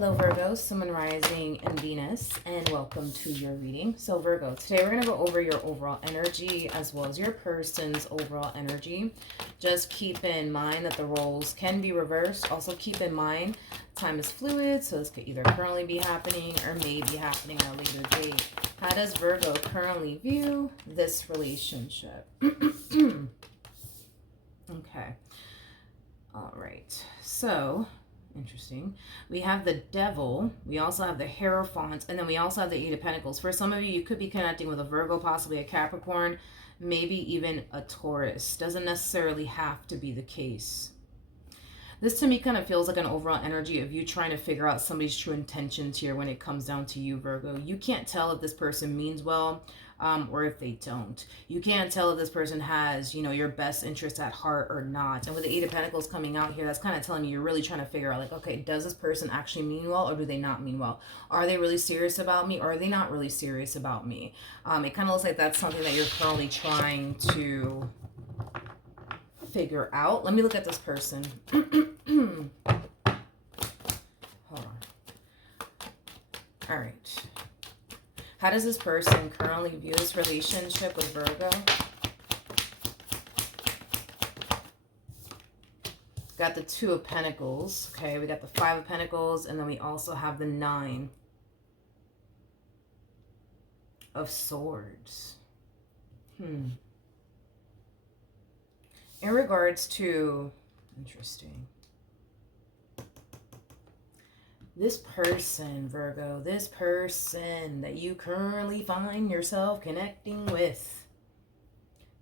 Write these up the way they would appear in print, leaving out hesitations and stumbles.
Hello Virgo, Sun, Moon, Rising, and Venus, and welcome to your reading. So Virgo, today we're going to go over your overall energy as well as your person's overall energy. Just keep in mind that the roles can be reversed. Also keep in mind time is fluid, so this could either currently be happening or may be happening at a later date. How does Virgo currently view this relationship? Okay. All right. So interesting. We have the Devil. We also have the Hierophant. And then we also have the Eight of Pentacles. For some of you, you could be connecting with a Virgo, possibly a Capricorn, maybe even a Taurus. Doesn't necessarily have to be the case. This to me kind of feels like an overall energy of you trying to figure out somebody's true intentions here when it comes down to you, Virgo. You can't tell if this person means well or if they don't. You can't tell if this person has, you know, your best interest at heart or not. And with the Eight of Pentacles coming out here, that's kind of telling me you're really trying to figure out, like, okay, does this person actually mean well or do they not mean well? Are they really serious about me or are they not really serious about me? It kind of looks like that's something that you're currently trying to figure out. Let me look at this person. Hold on. All right. How does this person currently view this relationship with Virgo? Got the Two of Pentacles. Okay, we got the Five of Pentacles, and then we also have the Nine of Swords. In regards to, interesting, this person, Virgo, this person that you currently find yourself connecting with,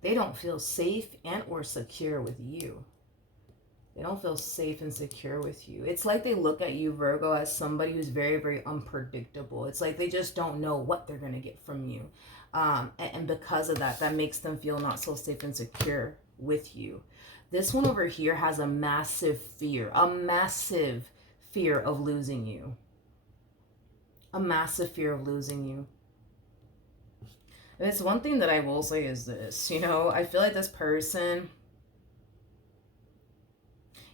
they don't feel safe and or secure with you. They don't feel safe and secure with you. It's like they look at you, Virgo, as somebody who's very, very unpredictable. It's like they just don't know what they're going to get from you. And because of that, that makes them feel not so safe and secure with you. This one over here has a massive fear of losing you. A massive fear of losing you. And it's one thing that I will say is this, you know, I feel like this person,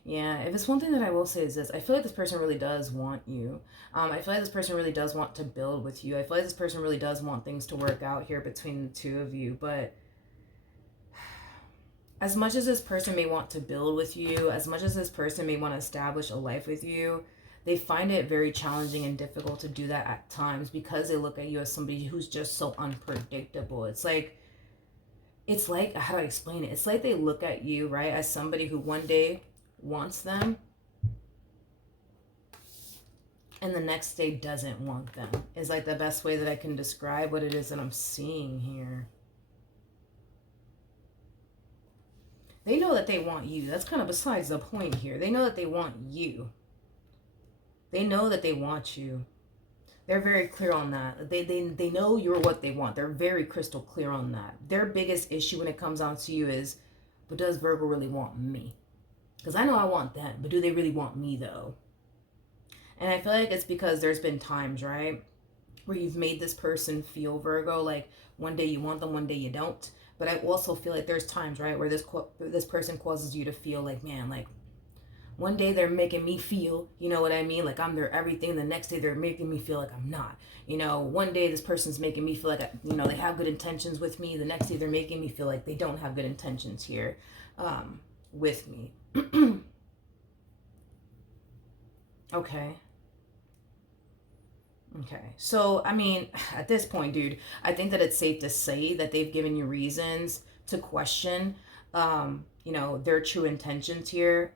yeah, if it's one thing that I will say is this, I feel like this person really does want you. I feel like this person really does want to build with you. I feel like this person really does want things to work out here between the two of you, but as much as this person may want to build with you, as much as this person may want to establish a life with you, they find it very challenging and difficult to do that at times because they look at you as somebody who's just so unpredictable. It's like, how do I explain it? It's like they look at you, right, as somebody who one day wants them and the next day doesn't want them. Is like the best way that I can describe what it is that I'm seeing here. They know that they want you. That's kind of besides the point here. They know that they want you. They know that they want you. They're very clear on that. They know you're what they want. They're very crystal clear on that. Their biggest issue when it comes down to you is, but does Virgo really want me? Because I know I want them, but do they really want me though? And I feel like it's because there's been times, right, where you've made this person feel, Virgo, like one day you want them, one day you don't. But I also feel like there's times, right, where this person causes you to feel like, man, like one day they're making me feel, you know what I mean? Like I'm their everything. The next day they're making me feel like I'm not. You know, one day this person's making me feel like, you know, they have good intentions with me. The next day they're making me feel like they don't have good intentions here with me. Okay. Okay, so, I mean, at this point, dude, I think that it's safe to say that they've given you reasons to question, you know, their true intentions here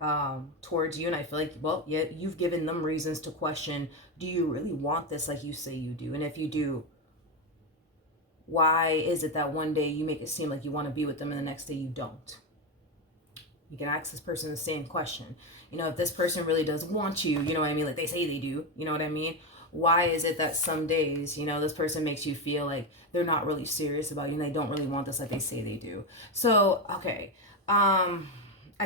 towards you. And I feel like, well, yeah, you've given them reasons to question, do you really want this like you say you do? And if you do, why is it that one day you make it seem like you want to be with them and the next day you don't? You can ask this person the same question. You know, if this person really does want you, you know what I mean? Like they say they do, you know what I mean? Why is it that some days, you know, this person makes you feel like they're not really serious about you and they don't really want this like they say they do? So, okay. I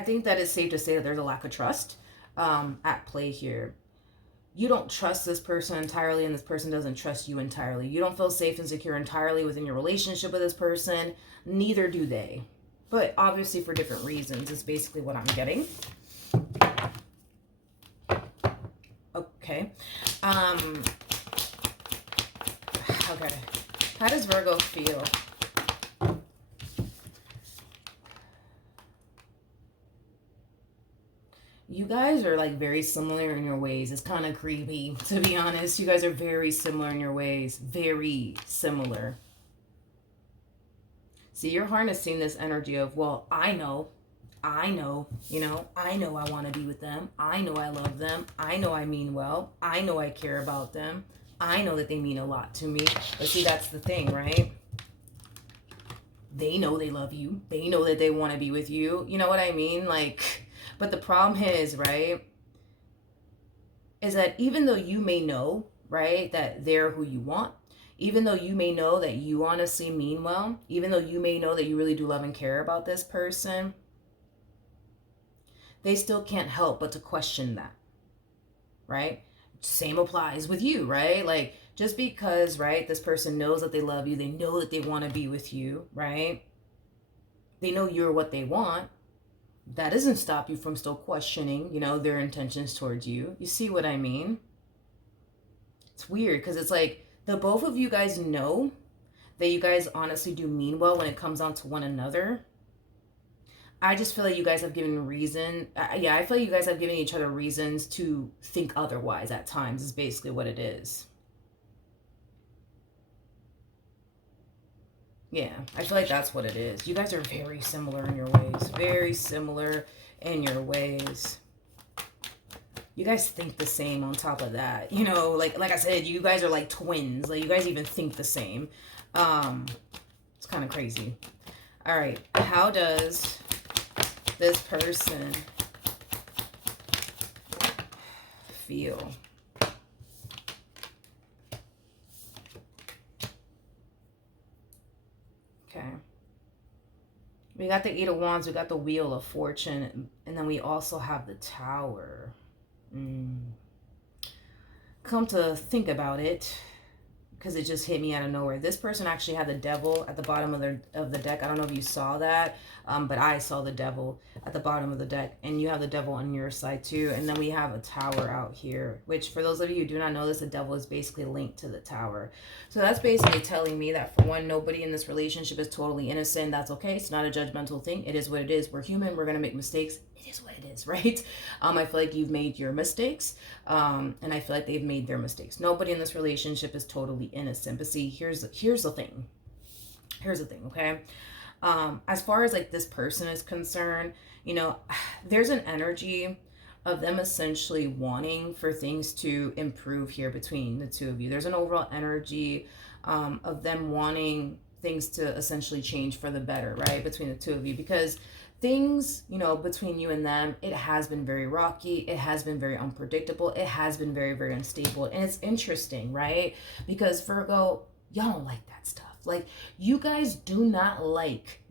think that it's safe to say that there's a lack of trust at play here. You don't trust this person entirely and this person doesn't trust you entirely. You don't feel safe and secure entirely within your relationship with this person. Neither do they. But obviously for different reasons is basically what I'm getting. Okay. Okay. How does Virgo feel? You guys are like very similar in your ways. It's kind of creepy, to be honest. You guys are very similar in your ways. Very similar. See, you're harnessing this energy of, well, I know, I know I want to be with them. I know I love them. I know I mean well. I know I care about them. I know that they mean a lot to me. But see, that's the thing, right? They know they love you. They know that they want to be with you. You know what I mean? Like, but the problem is, right, is that even though you may know, right, that they're who you want, even though you may know that you honestly mean well, even though you may know that you really do love and care about this person, they still can't help but to question that, right? Same applies with you, right? Like, just because, right, this person knows that they love you, they know that they want to be with you, right? They know you're what they want. That doesn't stop you from still questioning, their intentions towards you. You see what I mean? It's weird because it's like the both of you guys know that you guys honestly do mean well when it comes down to one another. I just feel like you guys have given reason. Yeah, I feel like you guys have given each other reasons to think otherwise at times, is basically what it is. Yeah, I feel like that's what it is. You guys are very similar in your ways. Very similar in your ways. You guys think the same on top of that. Like I said, you guys are like twins. Like, you guys even think the same. It's kind of crazy. All right, how does this person feel? Okay. We got the Eight of Wands, we got the Wheel of Fortune, and then we also have the Tower. Come to think about it, because it just hit me out of nowhere. This person actually had the Devil at the bottom of the deck. I don't know if you saw that, but I saw the Devil at the bottom of the deck, and you have the Devil on your side too. And then we have a Tower out here, which for those of you who do not know this, the Devil is basically linked to the Tower. So that's basically telling me that, for one, nobody in this relationship is totally innocent. That's okay. It's not a judgmental thing. It is what it is. We're human. We're going to make mistakes. It is what it is, right? I feel like you've made your mistakes, and I feel like they've made their mistakes. Nobody in this relationship is totally innocent. But see, here's the thing. Here's the thing, okay? As far as like this person is concerned, there's an energy of them essentially wanting for things to improve here between the two of you. There's an overall energy of them wanting things to essentially change for the better, right, between the two of you, because things, between you and them, it has been very rocky. It has been very unpredictable. It has been very, very unstable. And it's interesting, right? Because Virgo, y'all don't like that stuff. Like, you guys do not like,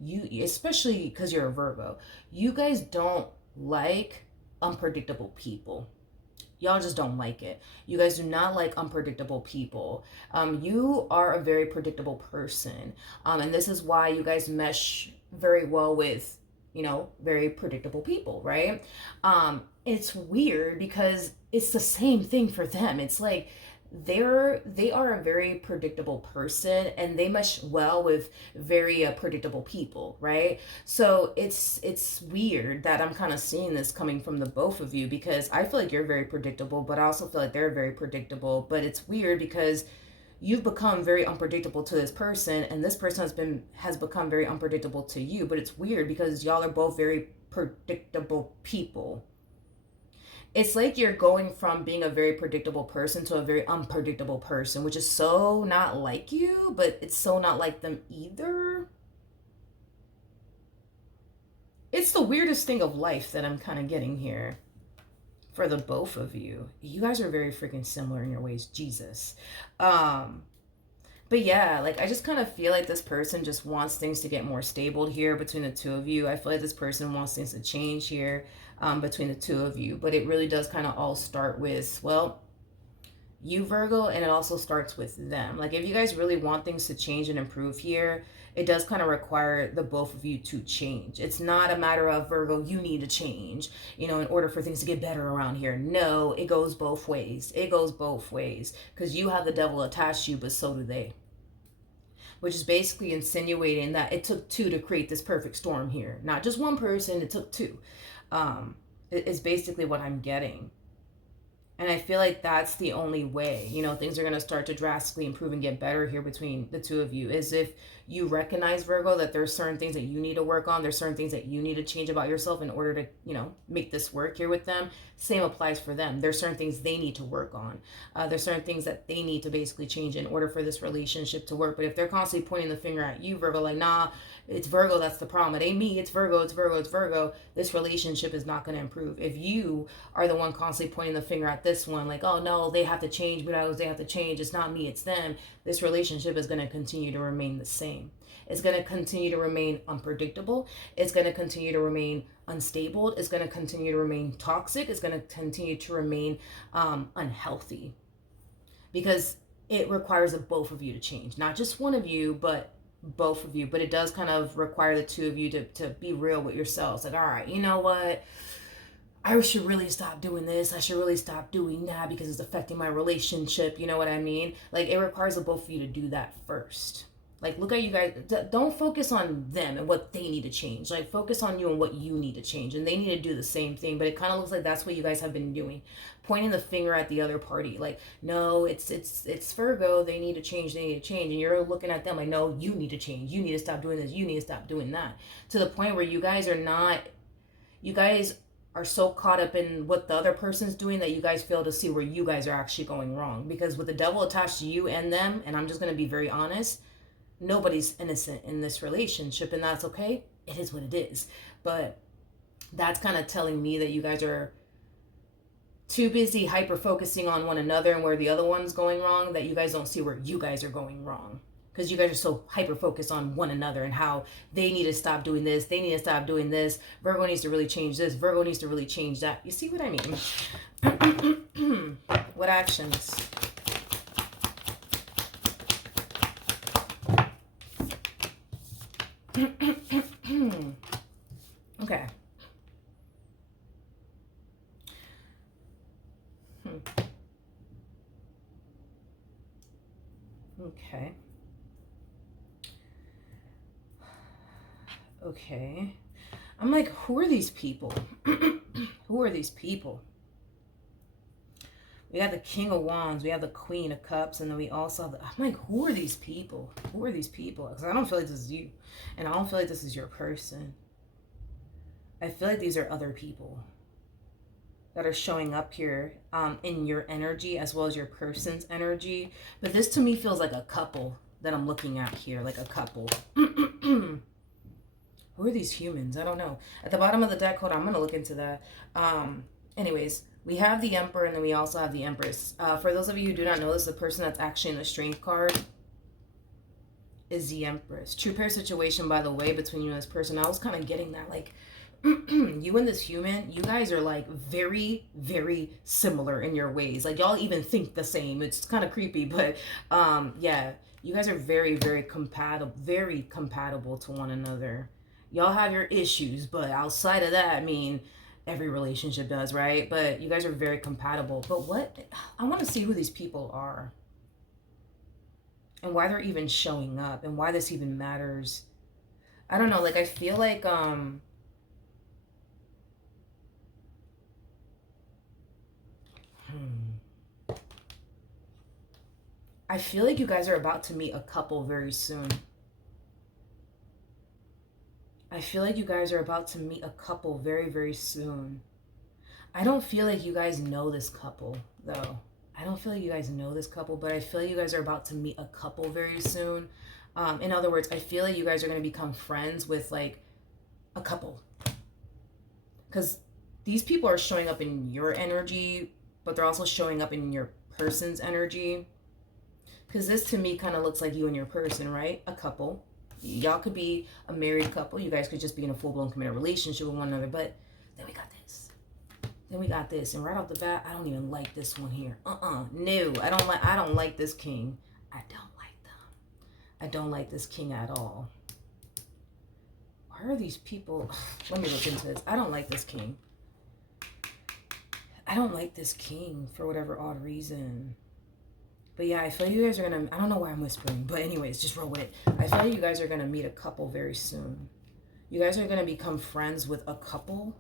especially because you're a Virgo, you guys don't like unpredictable people. Y'all just don't like it. You guys do not like unpredictable people. You are a very predictable person. And this is why you guys mesh very well with, very predictable people, right? It's weird because it's the same thing for them. It's like they are a very predictable person, and they mesh well with very predictable people, right? So it's weird that I'm kind of seeing this coming from the both of you, because I feel like you're very predictable, but I also feel like they're very predictable. But it's weird because you've become very unpredictable to this person, and this person has become very unpredictable to you. But it's weird because y'all are both very predictable people. It's like you're going from being a very predictable person to a very unpredictable person, which is so not like you, but it's so not like them either. It's the weirdest thing of life that I'm kind of getting here for the both of you. You guys are very freaking similar in your ways. Jesus. But yeah, like, I just kind of feel like this person just wants things to get more stable here between the two of you. I feel like this person wants things to change here between the two of you. But it really does kind of all start with, well, you, Virgo, and it also starts with them. Like, if you guys really want things to change and improve here, it does kind of require the both of you to change. It's not a matter of, Virgo, you need to change, you know, in order for things to get better around here. No, it goes both ways. It goes both ways. Because you have the devil attached to you, but so do they. Which is basically insinuating that it took two to create this perfect storm here. Not just one person, it took two. Is basically what I'm getting. And I feel like that's the only way, you know, things are going to start to drastically improve and get better here between the two of you, is if you recognize, Virgo, that there's certain things that you need to work on. There's certain things that you need to change about yourself in order to, you know, make this work here with them. Same applies for them. There's certain things they need to work on. There's certain things that they need to basically change in order for this relationship to work. But if they're constantly pointing the finger at you, Virgo, like, nah, it's Virgo that's the problem. It ain't me. It's Virgo. It's Virgo. It's Virgo. This relationship is not going to improve. If you are the one constantly pointing the finger at this one, like, oh no, they have to change, but they have to change. It's not me. It's them. This relationship is going to continue to remain the same. It's going to continue to remain unpredictable. It's going to continue to remain unstable. It's going to continue to remain toxic. It's going to continue to remain unhealthy, because it requires the both of you to change. Not just one of you, but both of you. But it does kind of require the two of you to be real with yourselves. Like, all right, you know what? I should really stop doing this. I should really stop doing that because it's affecting my relationship. You know what I mean? Like, it requires the both of you to do that first. Like, look at you guys. Don't focus on them and what they need to change. Like, focus on you and what you need to change. And they need to do the same thing. But it kind of looks like that's what you guys have been doing. Pointing the finger at the other party. Like, no, it's Virgo. They need to change. They need to change. And you're looking at them like, no, you need to change. You need to stop doing this. You need to stop doing that. To the point where you guys are so caught up in what the other person's doing that you guys fail to see where you guys are actually going wrong. Because with the devil attached to you and them, and I'm just going to be very honest, nobody's innocent in this relationship, and that's okay. It is what it is. But that's kind of telling me that you guys are too busy hyper focusing on one another and where the other one's going wrong, that you guys don't see where you guys are going wrong. Because you guys are so hyper focused on one another and how they need to stop doing this, they need to stop doing this, Virgo needs to really change this, Virgo needs to really change that. You see what I mean? What actions? Okay. Okay. Okay. I'm like, who are these people? Who are these people? We have the King of Wands, we have the Queen of Cups, and then we also have I'm like, who are these people? Who are these people? Because I don't feel like this is you. And I don't feel like this is your person. I feel like these are other people that are showing up here in your energy as well as your person's energy. But this to me feels like a couple that I'm looking at here, like a couple. Who are these humans? I don't know. At the bottom of the deck, hold on, I'm going to look into that. Anyways, we have the Emperor and then we also have the Empress. For those of you who do not know this, the person that's actually in the Strength card is the Empress. True pair situation, by the way, between you and this person. I was kind of getting that, like, you and this human, you guys are like very, very similar in your ways. Like, y'all even think the same. It's kind of creepy, but yeah, you guys are very, very compatible to one another. Y'all have your issues, but outside of that, I mean, every relationship does, right? But you guys are very compatible. But what, I want to see who these people are and why they're even showing up and why this even matters. I don't know, like, I feel like I feel like you guys are about to meet a couple very soon. I feel like you guys are about to meet a couple very, very soon. I don't feel like you guys know this couple, though. I don't feel like you guys know this couple, but I feel like you guys are about to meet a couple very soon. In other words, I feel like you guys are going to become friends with, like, a couple. Because these people are showing up in your energy, but they're also showing up in your person's energy. Because this, to me, kind of looks like you and your person, right? A couple. Y'all could be a married couple. You guys could just be in a full-blown committed relationship with one another. But then we got this. Then we got this, and right off the bat, I don't even like this one here. No, I don't like this king. I don't like them. I don't like this king at all. Why are these people? Let me look into this. I don't like this king. I don't like this king for whatever odd reason. But yeah, I feel you guys are gonna, I don't know why I'm whispering, but anyways, just roll with it. I feel you guys are gonna meet a couple very soon. You guys are gonna become friends with a couple.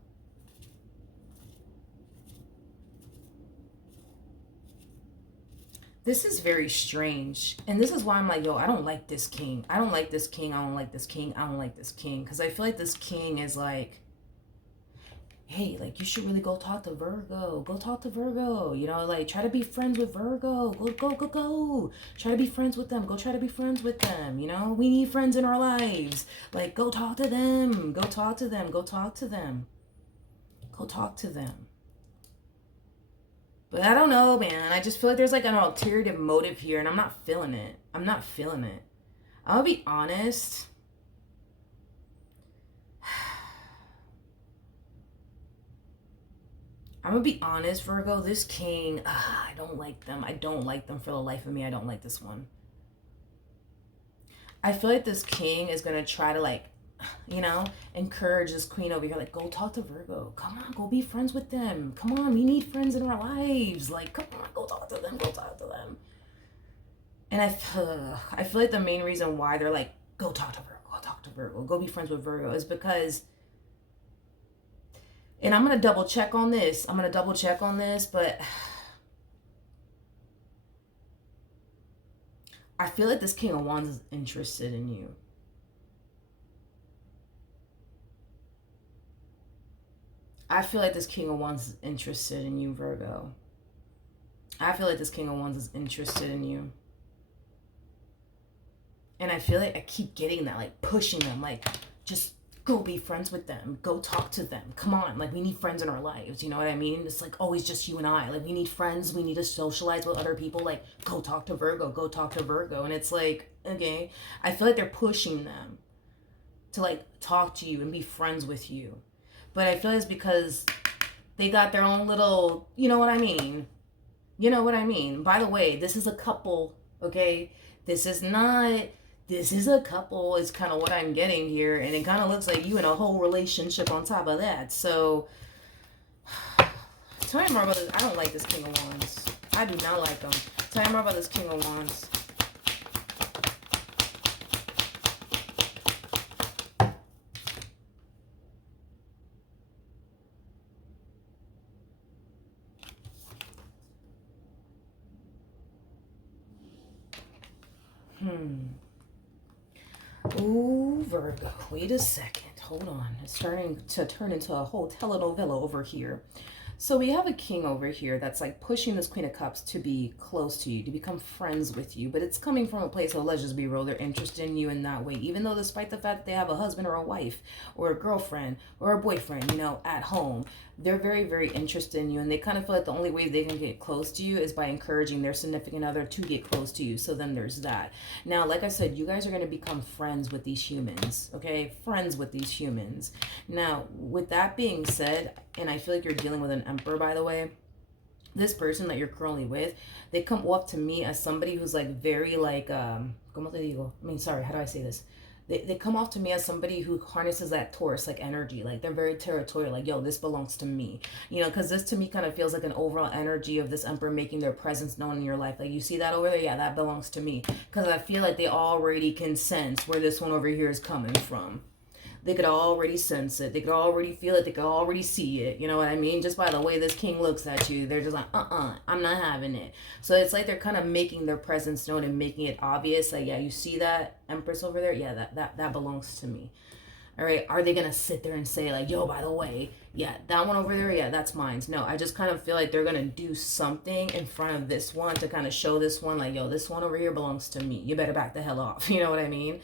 This is very strange. And this is why I'm like, yo, I don't like this king. I don't like this king. I don't like this king. I don't like this king. Because I feel like this king is like, hey, like, you should really go talk to Virgo. Go talk to Virgo. You know, like, try to be friends with Virgo. Go. Try to be friends with them. Go try to be friends with them. You know, we need friends in our lives. Like, go talk to them. Go talk to them. Go talk to them. Go talk to them. But I don't know, man. I just feel like there's like an ulterior motive here, and I'm not feeling it. I'm not feeling it. I'm gonna be honest. I'm gonna be honest, Virgo. This king, I don't like them. I don't like them for the life of me. I don't like this one. I feel like this king is gonna try to, like, you know, encourage this queen over here. Like, go talk to Virgo. Come on, go be friends with them. Come on, we need friends in our lives. Like, come on, go talk to them. Go talk to them. And I feel like the main reason why they're like, go talk to Virgo. Go talk to Virgo. Go be friends with Virgo is because, and I'm going to double check on this. But I feel like this King of Wands is interested in you. I feel like this King of Wands is interested in you, Virgo. I feel like this King of Wands is interested in you. And I feel like I keep getting that, like, pushing them, like, just go be friends with them. Go talk to them. Come on. Like, we need friends in our lives. You know what I mean? It's like always just you and I. Like, we need friends. We need to socialize with other people. Like, go talk to Virgo. Go talk to Virgo. And it's like, okay. I feel like they're pushing them to, like, talk to you and be friends with you. But I feel it's because they got their own little, you know what I mean? You know what I mean? By the way, this is a couple, okay? This is a couple. It's kind of what I'm getting here. And it kind of looks like you in a whole relationship on top of that. So, tell me more about this. I don't like this King of Wands. I do not like them. Tell me more about this King of Wands. Ooh, Virgo. Wait a second. Hold on. It's starting to turn into a whole telenovela over here. So we have a king over here that's like pushing this Queen of Cups to be close to you, to become friends with you. But it's coming from a place of, let's just be real, they're interested in you in that way. Even though despite the fact that they have a husband or a wife or a girlfriend or a boyfriend, you know, at home, they're very, very interested in you. And they kind of feel like the only way they can get close to you is by encouraging their significant other to get close to you. So then there's that. Now, like I said, you guys are going to become friends with these humans, okay? Friends with these humans. Now, with that being said, and I feel like you're dealing with an emperor, by the way, this person that you're currently with, they come up to me as somebody who's like very like, ¿cómo te digo? I mean, sorry, how do I say this? They come off to me as somebody who harnesses that Taurus like energy. Like, they're very territorial. Like, yo, this belongs to me. You know, because this to me kind of feels like an overall energy of this emperor making their presence known in your life. Like, you see that over there? Yeah, that belongs to me. Because I feel like they already can sense where this one over here is coming from. They could already sense it. They could already feel it. They could already see it. You know what I mean? Just by the way this king looks at you, they're just like, I'm not having it. So it's like they're kind of making their presence known and making it obvious. Like, yeah, you see that Empress over there? Yeah, that belongs to me. All right. Are they going to sit there and say like, yo, by the way, yeah, that one over there, yeah, that's mine. No, I just kind of feel like they're going to do something in front of this one to kind of show this one like, yo, this one over here belongs to me. You better back the hell off. You know what I mean?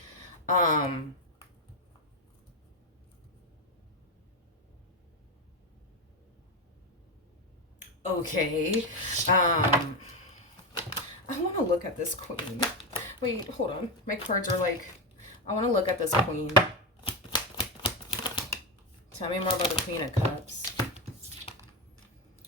Okay. I want to look at this queen. Wait, hold on. My cards are like, I want to look at this queen. Tell me more about the Queen of Cups.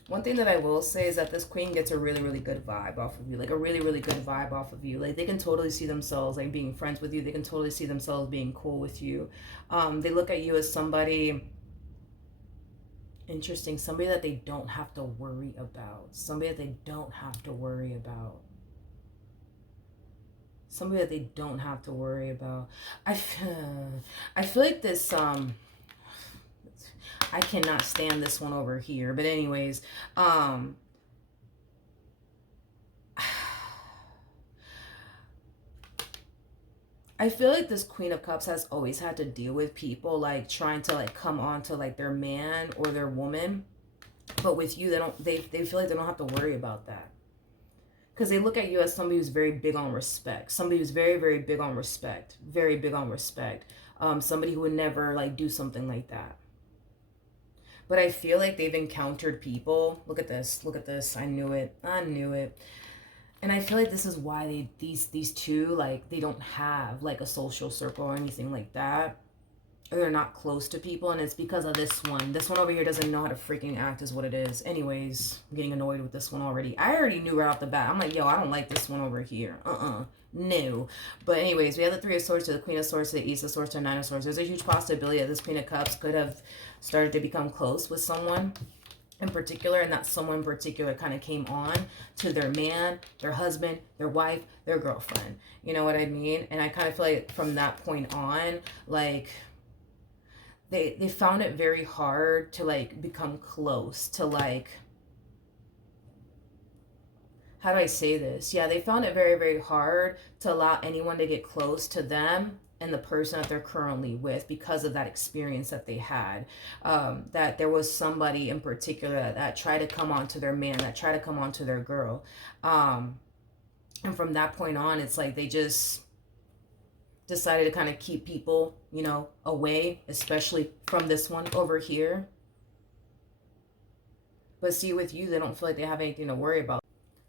One thing that I will say is that this queen gets a really, really good vibe off of you. Like a really, really good vibe off of you. Like they can totally see themselves like being friends with you. They can totally see themselves being cool with you. They look at you as somebody interesting, somebody that they don't have to worry about. Somebody that they don't have to worry about. Somebody that they don't have to worry about. I feel like this I cannot stand this one over here. But anyways, I feel like this Queen of Cups has always had to deal with people like trying to like come on to like their man or their woman. But with you, they feel like they don't have to worry about that. Because they look at you as somebody who's very big on respect. Somebody who's very, very big on respect. Very big on respect. Somebody who would never like do something like that. But I feel like they've encountered people. Look at this. Look at this. I knew it. I knew it. And I feel like this is why these two, like, they don't have like a social circle or anything like that. Or they're not close to people, and it's because of this one. This one over here doesn't know how to freaking act is what it is. Anyways, I'm getting annoyed with this one already. I already knew right off the bat. I'm like, yo, I don't like this one over here. No. But anyways, we have the Three of Swords to the Queen of Swords to the Ace of Swords to the Nine of Swords. There's a huge possibility that this Queen of Cups could have started to become close with someone in particular, and that someone in particular kind of came on to their man, their husband, their wife, their girlfriend. You know what I mean? And I kind of feel like from that point on, like, they found it very hard to like become close to like, how do I say this? Yeah, they found it very, very hard to allow anyone to get close to them and the person that they're currently with because of that experience that they had. That there was somebody in particular that tried to come on to their man, that tried to come on to their girl. And from that point on, it's like they just decided to kind of keep people, you know, away, especially from this one over here. But see, with you, they don't feel like they have anything to worry about.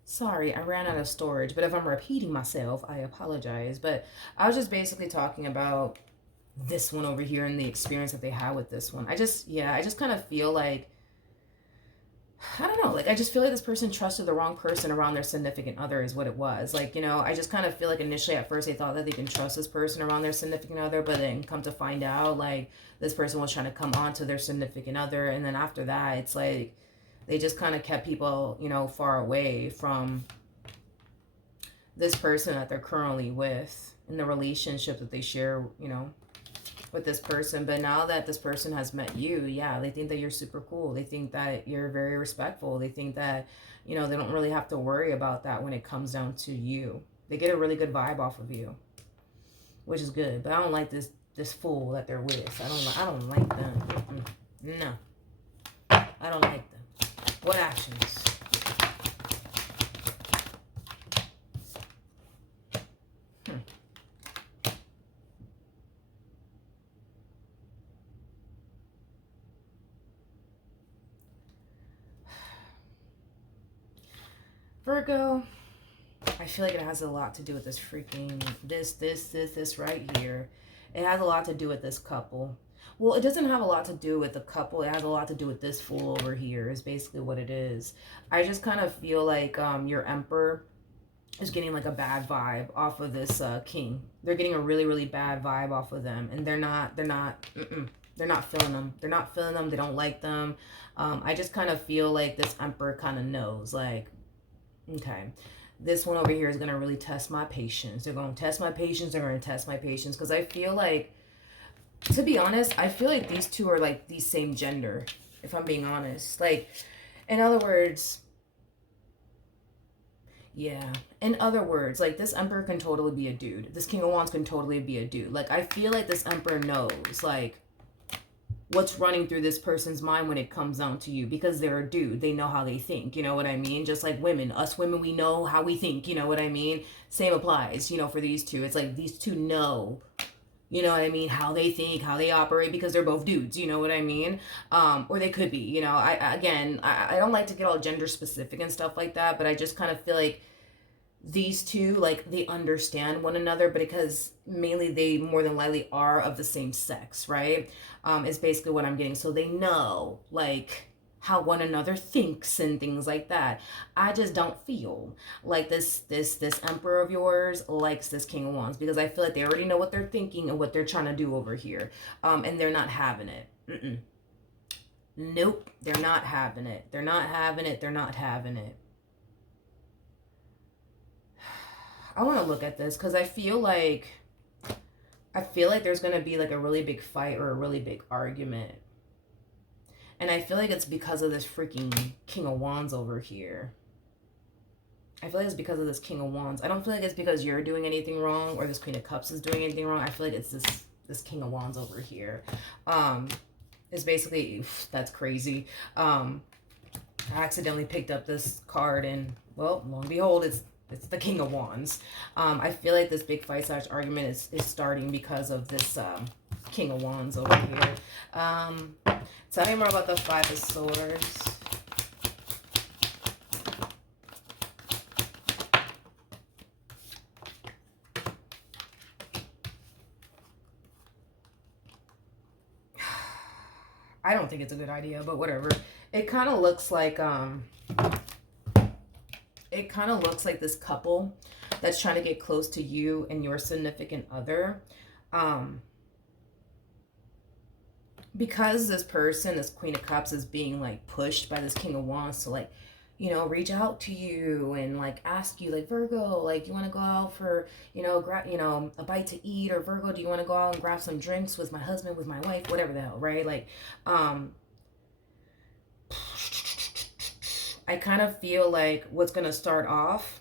Sorry, I ran out of storage, but if I'm repeating myself, I apologize. But I was just basically talking about this one over here and the experience that they had with this one. I just kind of feel like, I don't know, like I just feel like this person trusted the wrong person around their significant other is what it was. Like, you know, I just kind of feel like initially at first they thought that they can trust this person around their significant other, but then come to find out like this person was trying to come on to their significant other. And then after that, it's like they just kind of kept people, you know, far away from this person that they're currently with in the relationship that they share, you know, with this person. But now that this person has met you, yeah, they think that you're super cool. They think that you're very respectful. They think that, you know, they don't really have to worry about that when it comes down to you. They get a really good vibe off of you, which is good. But I don't like this fool that they're with. I don't like them. No, I don't like them. What actions? Virgo, I feel like it has a lot to do with this freaking, this right here. It has a lot to do with this couple. Well, it doesn't have a lot to do with the couple. It has a lot to do with this fool over here is basically what it is. I just kind of feel like your emperor is getting like a bad vibe off of this king. They're getting a really, really bad vibe off of them. And they're not feeling them. They're not feeling them. They don't like them. I just kind of feel like this emperor kind of knows like, okay, this one over here is going to really test my patience. They're going to test my patience. They're going to test my patience. Because I feel like, to be honest, I feel like these two are like the same gender, if I'm being honest. Like, in other words, yeah. In other words, like this emperor can totally be a dude. This king of wands can totally be a dude. Like, I feel like this emperor knows, like, what's running through this person's mind when it comes down to you, because they're a dude. They know how they think, you know what I mean? Just like women, us women, we know how we think, you know what I mean? Same applies, you know, for these two. It's like these two know, you know what I mean, how they think, how they operate, because they're both dudes, you know what I mean? Or they could be, you know. I don't like to get all gender specific and stuff like that, but I just kind of feel like these two, like, they understand one another, but because mainly they more than likely are of the same sex, right? Is basically what I'm getting. So they know, like, how one another thinks and things like that. I just don't feel like this emperor of yours likes this king of wands, because I feel like they already know what they're thinking and what they're trying to do over here, and they're not having it. Nope, they're not having it. They're not having it. They're not having it. I want to look at this because I feel like there's going to be like a really big fight or a really big argument. And I feel like it's because of this freaking King of Wands over here. I feel like it's because of this King of Wands. I don't feel like it's because you're doing anything wrong or this Queen of Cups is doing anything wrong. I feel like it's this King of Wands over here. It's basically, that's crazy. I accidentally picked up this card and, well, lo and behold, it's the King of Wands. I feel like this big fight / argument is starting because of this King of Wands over here. Tell me more about the Five of Swords. I don't think it's a good idea, but whatever. It kind of looks like this couple that's trying to get close to you and your significant other. Because this person, this Queen of Cups, is being like pushed by this King of Wands to like, you know, reach out to you and like ask you, like, Virgo, like, you want to go out for, you know, a bite to eat, or Virgo, do you want to go out and grab some drinks with my husband, with my wife, whatever the hell, right? Like, I kind of feel like what's going to start off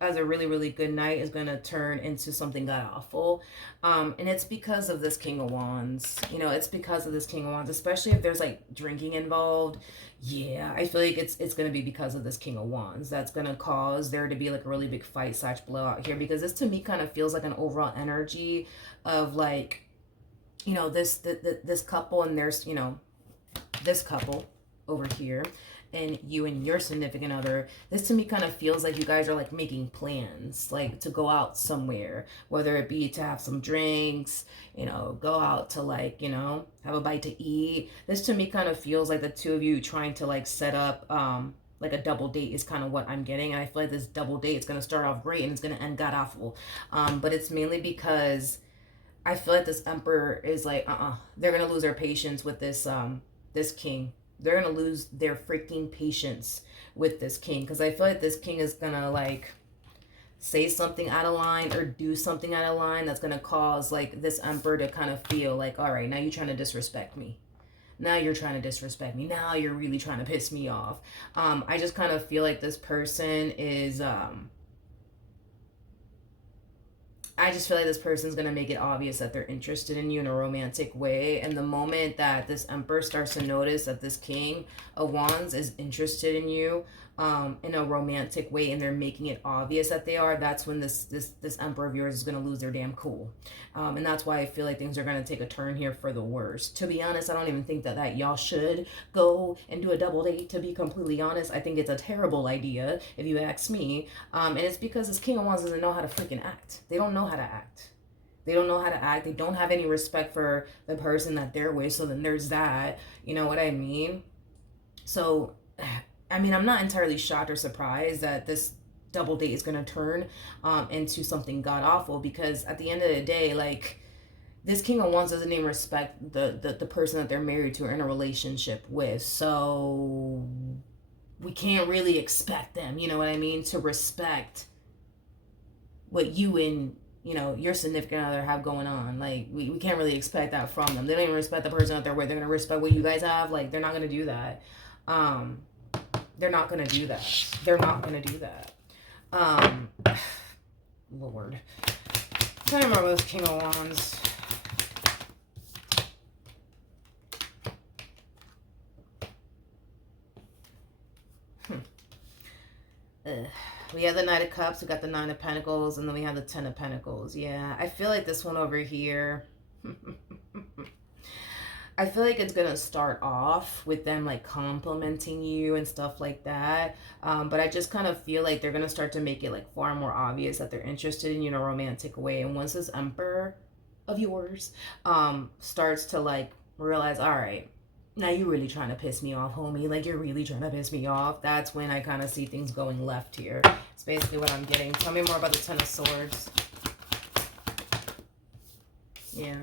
as a really, really good night is going to turn into something god awful. And it's because of this King of Wands. You know, it's because of this King of Wands, especially if there's like drinking involved. Yeah, I feel like it's going to be because of this King of Wands that's going to cause there to be like a really big fight / blowout here, because this to me kind of feels like an overall energy of like, you know, this couple, and there's, you know, this couple over here and you and your significant other. This to me kind of feels like you guys are like making plans, like to go out somewhere, whether it be to have some drinks, you know, go out to like, you know, have a bite to eat. This to me kind of feels like the two of you trying to like set up like a double date is kind of what I'm getting. And I feel like this double date is going to start off great and it's going to end god awful. But it's mainly because I feel like this emperor is like, they're going to lose their patience with this this king. They're going to lose their freaking patience with this king, because I feel like this king is going to like say something out of line or do something out of line that's going to cause like this emperor to kind of feel like, all right, now you're trying to disrespect me. Now you're trying to disrespect me. Now you're really trying to piss me off. I just kind of feel like this person is I just feel like this person's going to make it obvious that they're interested in you in a romantic way. And the moment that this emperor starts to notice that this King of Wands is interested in you in a romantic way, and they're making it obvious that they are, that's when this emperor of yours is going to lose their damn cool. And that's why I feel like things are going to take a turn here for the worse. To be honest, I don't even think that y'all should go and do a double date, to be completely honest. I think it's a terrible idea, if you ask me. And it's because this King of Wands doesn't know how to freaking act. They don't know how to act. They don't know how to act. They don't have any respect for the person that they're with. So then there's that. You know what I mean? So, I mean, I'm not entirely shocked or surprised that this double date is going to turn into something god awful, because at the end of the day, like, this King of Wands doesn't even respect the person that they're married to or in a relationship with. So we can't really expect them, you know what I mean, to respect what you and, you know, your significant other have going on. Like, we can't really expect that from them. They don't even respect the person that they're with. They're going to respect what you guys have. Like, they're not going to do that. They're not going to do that. They're not going to do that. Lord. I can't remember this King of Wands. We have the Knight of Cups, we got the Nine of Pentacles, and then we have the Ten of Pentacles. Yeah, I feel like this one over here, I feel like it's going to start off with them like complimenting you and stuff like that. But I just kind of feel like they're going to start to make it like far more obvious that they're interested in you in a romantic way. And once this emperor of yours starts to like realize, all right, Now you're really trying to piss me off, homie. Like, you're really trying to piss me off. That's when I kind of see things going left here. It's basically what I'm getting. Tell me more about the Ten of Swords. Yeah.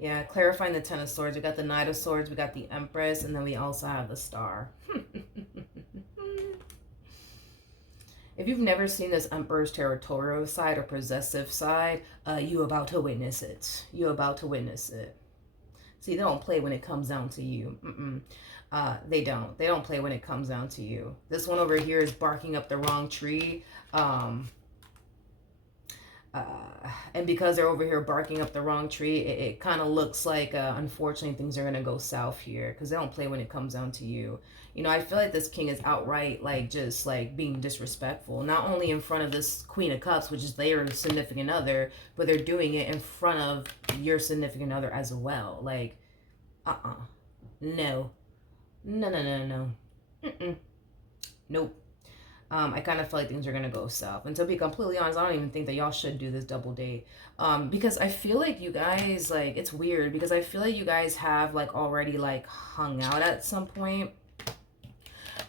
Yeah, clarifying the Ten of Swords. We got the Knight of Swords, we got the Empress, and then we also have the Star. If you've never seen this Emperor's territorial side or possessive side, you're about to witness it. You're about to witness it. See, they don't play when it comes down to you. They don't. They don't play when it comes down to you. This one over here is barking up the wrong tree. And because they're over here barking up the wrong tree, it kind of looks like, unfortunately, things are going to go south here because they don't play when it comes down to you. You know, I feel like this king is outright, like, just, like, being disrespectful. Not only in front of this Queen of Cups, which is their significant other, but they're doing it in front of your significant other as well. Like, no. No. Nope. I kind of feel like things are going to go south. And to be completely honest, I don't even think that y'all should do this double date. Because I feel like you guys, like, it's weird. Because I feel like you guys have, like, already, like, hung out at some point.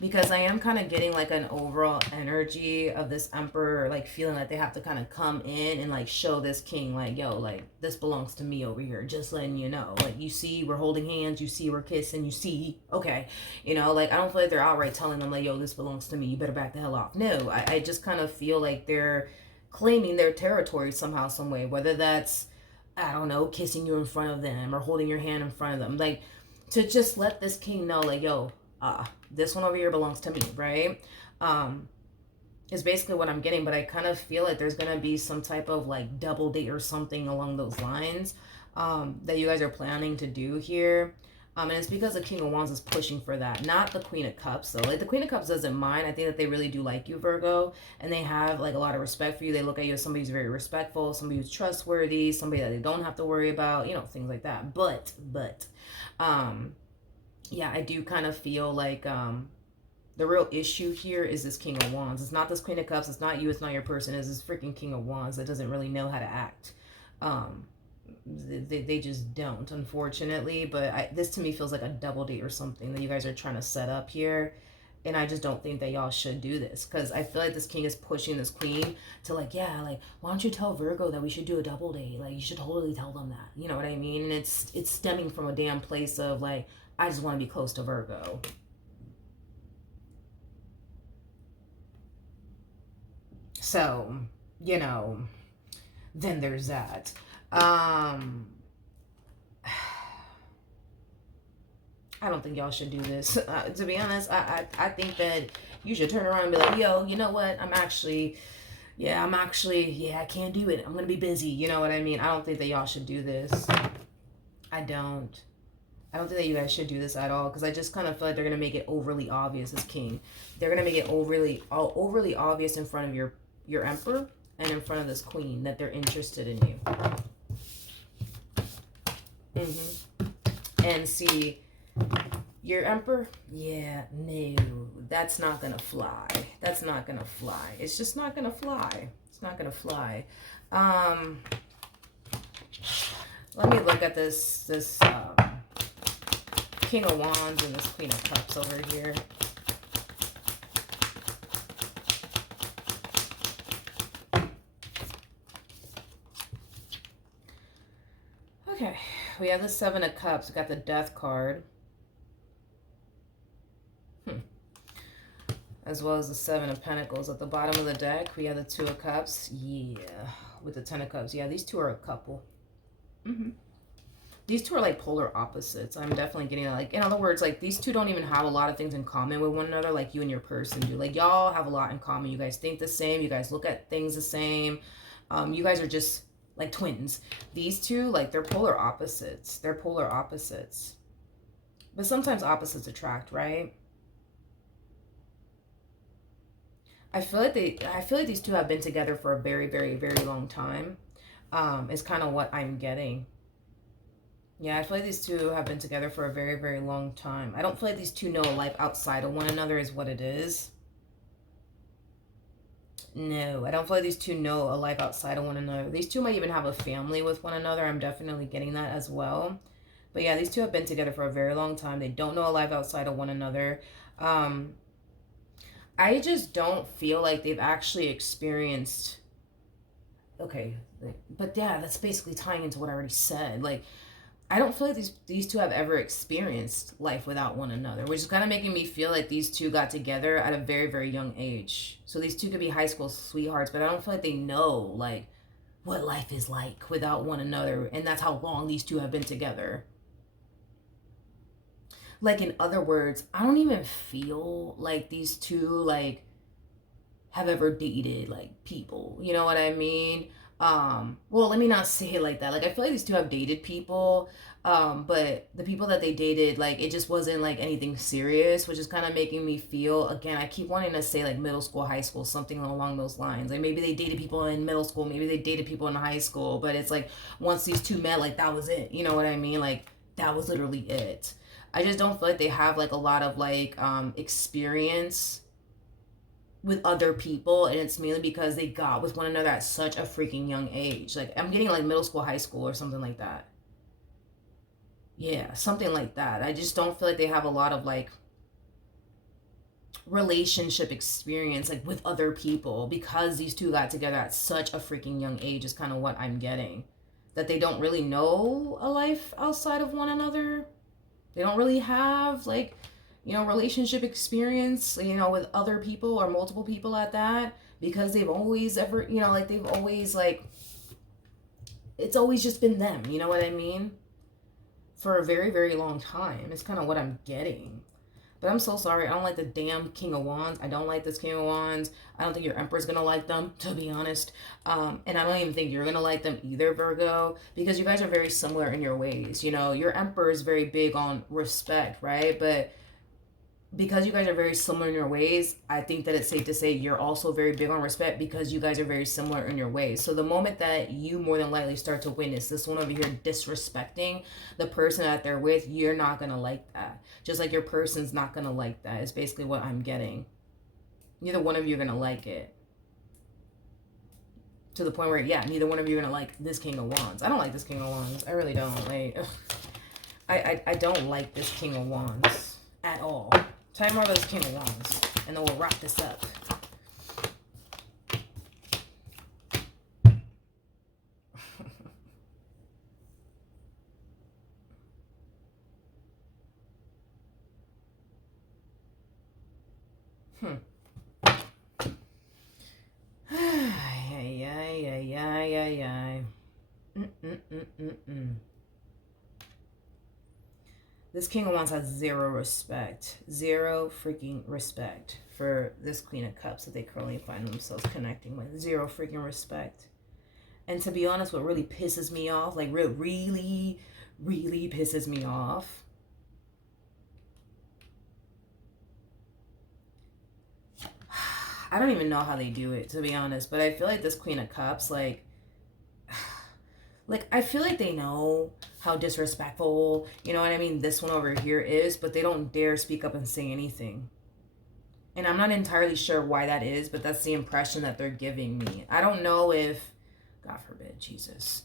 Because I am kind of getting, like, an overall energy of this Emperor, like, feeling like they have to kind of come in and, like, show this king, like, yo, like, this belongs to me over here. Just letting you know. Like, you see, we're holding hands. You see, we're kissing. You see, okay. You know, like, I don't feel like they're outright telling them, like, yo, this belongs to me. You better back the hell off. No, I just kind of feel like they're claiming their territory somehow, some way. Whether that's, I don't know, kissing you in front of them or holding your hand in front of them. Like, to just let this king know, like, yo, this one over here belongs to me, right? Is basically what I'm getting, but I kind of feel like there's gonna be some type of like double date or something along those lines that you guys are planning to do here. And it's because the King of Wands is pushing for that, not the Queen of Cups. So like the Queen of Cups doesn't mind. I think that they really do like you, Virgo, and they have like a lot of respect for you. They look at you as somebody who's very respectful, somebody who's trustworthy, somebody that they don't have to worry about, you know, things like that. But yeah, I do kind of feel like the real issue here is this King of Wands. It's not this Queen of Cups. It's not you. It's not your person. It's this freaking King of Wands that doesn't really know how to act. They just don't, unfortunately. But this to me feels like a double date or something that you guys are trying to set up here. And I just don't think that y'all should do this. Because I feel like this king is pushing this queen to like, yeah, like, why don't you tell Virgo that we should do a double date? Like, you should totally tell them that. You know what I mean? And it's stemming from a damn place of like, I just want to be close to Virgo. So, you know, then there's that. I don't think y'all should do this. To be honest, I think that you should turn around and be like, yo, you know what? I can't do it. I'm going to be busy. You know what I mean? I don't think that y'all should do this. I don't think that you guys should do this at all, because I just kind of feel like they're going to make it overly obvious as king. They're going to make it overly obvious in front of your emperor and in front of this queen that they're interested in you. And see, your emperor, yeah, no, that's not going to fly. That's not going to fly. It's just not going to fly. It's not going to fly. Let me look at this King of Wands and this Queen of Cups over here. Okay, we have the Seven of Cups. We got the Death card. As well as the Seven of Pentacles. At the bottom of the deck, we have the Two of Cups. Yeah, with the Ten of Cups. Yeah, these two are a couple. These two are like polar opposites. I'm definitely getting like, in other words, like these two don't even have a lot of things in common with one another like you and your person do. Like y'all have a lot in common. You guys think the same. You guys look at things the same. You guys are just like twins. These two, like, they're polar opposites. They're polar opposites. But sometimes opposites attract, right? I feel like these two have been together for a very, very, very long time. Is kind of what I'm getting. Yeah, I feel like these two have been together for a very, very long time. I don't feel like these two know a life outside of one another is what it is. No, I don't feel like these two know a life outside of one another. These two might even have a family with one another. I'm definitely getting that as well. But yeah, these two have been together for a very long time. They don't know a life outside of one another. I just don't feel like they've actually experienced. Okay, but yeah, that's basically tying into what I already said. Like, I don't feel like these two have ever experienced life without one another, which is kind of making me feel like these two got together at a very, very young age. So these two could be high school sweethearts, but I don't feel like they know like what life is like without one another, and that's how long these two have been together. Like, in other words, I don't even feel like these two like have ever dated like people. You know what I mean? Well, let me not say it like that. Like, I feel like these two have dated people, but the people that they dated, like, it just wasn't like anything serious, which is kind of making me feel, again, I keep wanting to say like middle school, high school, something along those lines. Like, maybe they dated people in middle school, maybe they dated people in high school, but it's like once these two met, like, that was it. You know what I mean? Like, that was literally it. I just don't feel like they have like a lot of like experience with other people, and it's mainly because they got with one another at such a freaking young age. Like, I'm getting like middle school, high school, or something like that. Yeah, something like that. I just don't feel like they have a lot of like relationship experience like with other people because these two got together at such a freaking young age is kind of what I'm getting. That they don't really know a life outside of one another. They don't really have like, relationship experience, with other people or multiple people at that, because they've always ever, like they've always like, it's always just been them, you know what I mean? For a very, very long time. It's kind of what I'm getting. But I'm so sorry. I don't like the damn King of Wands. I don't like this King of Wands. I don't think your Emperor's going to like them, to be honest. And I don't even think you're going to like them either, Virgo, because you guys are very similar in your ways. Your Emperor is very big on respect, right? But because you guys are very similar in your ways, I think that it's safe to say you're also very big on respect because you guys are very similar in your ways. So the moment that you more than likely start to witness this one over here disrespecting the person that they're with, you're not going to like that. Just like your person's not going to like that is basically what I'm getting. Neither one of you are going to like it. To the point where, yeah, neither one of you are going to like this King of Wands. I don't like this King of Wands. I really don't. Like, I don't like this King of Wands at all. Tell me more about this King of Wands, and then we'll wrap this up. Ay, ay, ay, ay, ay, ay. This King of Wands has zero respect. Zero freaking respect for this Queen of Cups that they currently find themselves connecting with. Zero freaking respect. And to be honest, what really pisses me off, like really, really pisses me off, I don't even know how they do it, to be honest, but I feel like this Queen of Cups, like I feel like they know how disrespectful, you know what I mean, this one over here is, but they don't dare speak up and say anything. And I'm not entirely sure why that is, but that's the impression that they're giving me. I don't know if, God forbid, Jesus.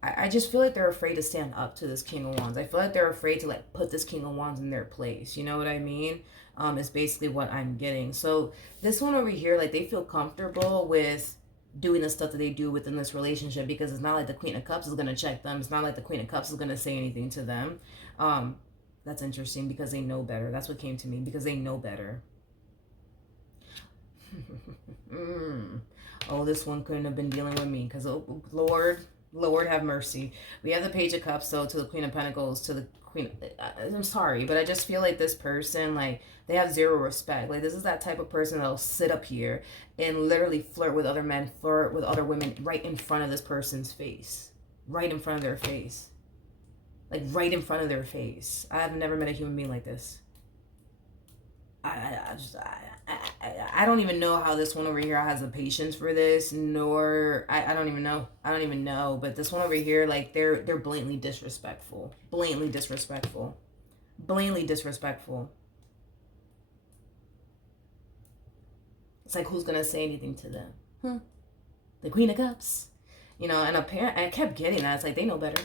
I just feel like they're afraid to stand up to this King of Wands. I feel like they're afraid to like put this King of Wands in their place. You know what I mean? Is basically what I'm getting. So this one over here, like they feel comfortable with doing the stuff that they do within this relationship because it's not like the Queen of Cups is going to check them. It's not like the Queen of Cups is going to say anything to them. That's interesting because they know better. That's what came to me, because they know better. Oh, this one couldn't have been dealing with me because, oh, Lord have mercy. We have the Page of Cups, so to the Queen of Pentacles, to the Queen. I'm sorry, but I just feel like this person, like, they have zero respect. Like, this is that type of person that'll sit up here and literally flirt with other men, flirt with other women right in front of this person's face. Right in front of their face. Like, right in front of their face. I have never met a human being like this. I don't even know how this one over here has the patience for this, nor I don't even know. I don't even know. But this one over here, like they're blatantly disrespectful. Blatantly disrespectful. Blatantly disrespectful. It's like, who's gonna say anything to them? Huh? The Queen of Cups. And apparently I kept getting that. It's like they know better.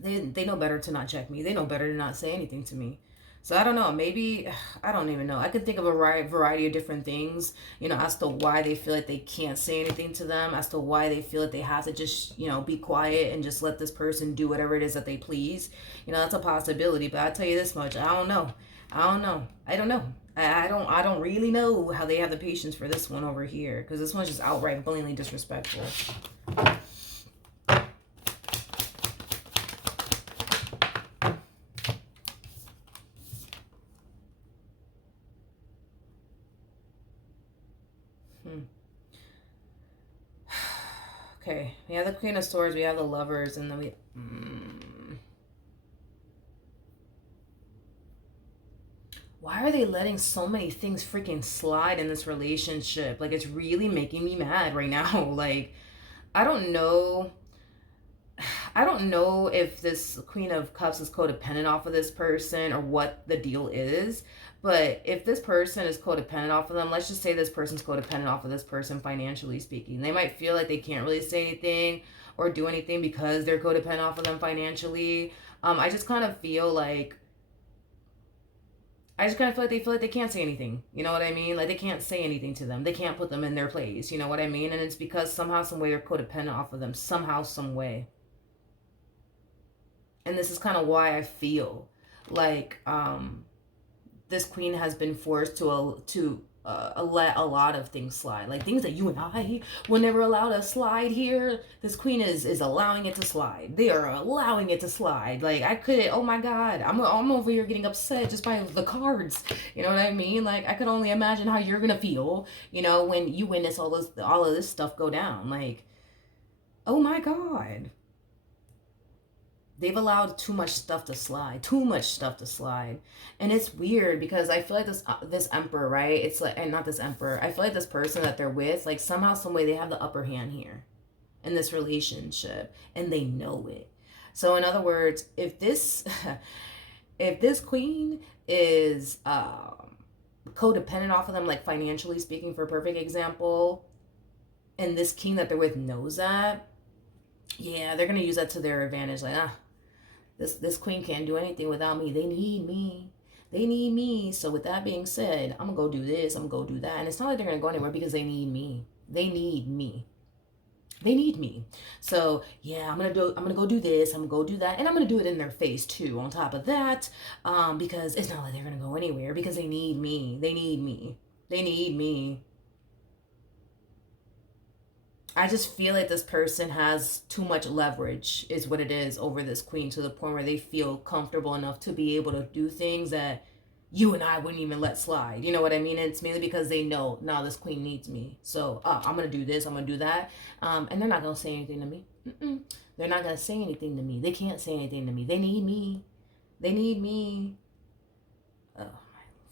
they know better to not check me. They know better to not say anything to me. So I don't know. Maybe I don't even know. I could think of a variety of different things, as to why they feel like they can't say anything to them, as to why they feel like they have to just, be quiet and just let this person do whatever it is that they please. That's a possibility. But I tell you this much, I don't know. I don't know. I don't know. I don't really know how they have the patience for this one over here, because this one's just outright blatantly disrespectful. Okay, we have the Queen of Swords, we have the Lovers, and then we... Why are they letting so many things freaking slide in this relationship? Like, it's really making me mad right now. Like, I don't know. I don't know if this Queen of Cups is codependent off of this person or what the deal is. But if this person is codependent off of them, let's just say this person's codependent off of this person financially speaking. They might feel like they can't really say anything or do anything because they're codependent off of them financially. I just kind of feel like they feel like they can't say anything. You know what I mean? Like, they can't say anything to them. They can't put them in their place. You know what I mean? And it's because somehow, some way, they're codependent off of them. Somehow, some way. And this is kind of why I feel like this queen has been forced to let a lot of things slide. Like, things that you and I would never allow to slide here, this queen is allowing it to slide. They are allowing it to slide. Like, I could, oh my God, I'm over here getting upset just by the cards. You know what I mean? Like, I could only imagine how you're gonna feel, when you witness all of this stuff go down. Like, oh my God. They've allowed too much stuff to slide. And it's weird because I feel like this emperor, right? It's like, and not this emperor. I feel like this person that they're with, like, somehow, some way, they have the upper hand here in this relationship, and they know it. So in other words, if this queen is codependent off of them, like financially speaking, for a perfect example, and this king that they're with knows that, yeah, they're gonna use that to their advantage. Like, this queen can't do anything without me. They need me. So with that being said, I'm gonna go do this, I'm gonna go do that. And it's not like they're gonna go anywhere because they need me. So yeah, I'm gonna go do this, I'm gonna go do that, and I'm gonna do it in their face too, on top of that. Because it's not like they're gonna go anywhere because they need me. I just feel like this person has too much leverage, is what it is, over this queen, to the point where they feel comfortable enough to be able to do things that you and I wouldn't even let slide. You know what I mean? And it's mainly because they know, nah, this queen needs me. So I'm going to do this, I'm going to do that. And they're not going to say anything to me. They're not going to say anything to me. They can't say anything to me. They need me. Oh,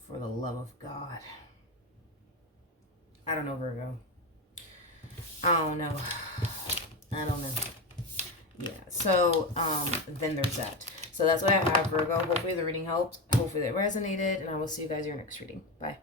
for the love of God. I don't know, Virgo. I don't know. Yeah, so then there's that. So that's what I have, Virgo. Hopefully the reading helped. Hopefully it resonated. And I will see you guys in your next reading. Bye.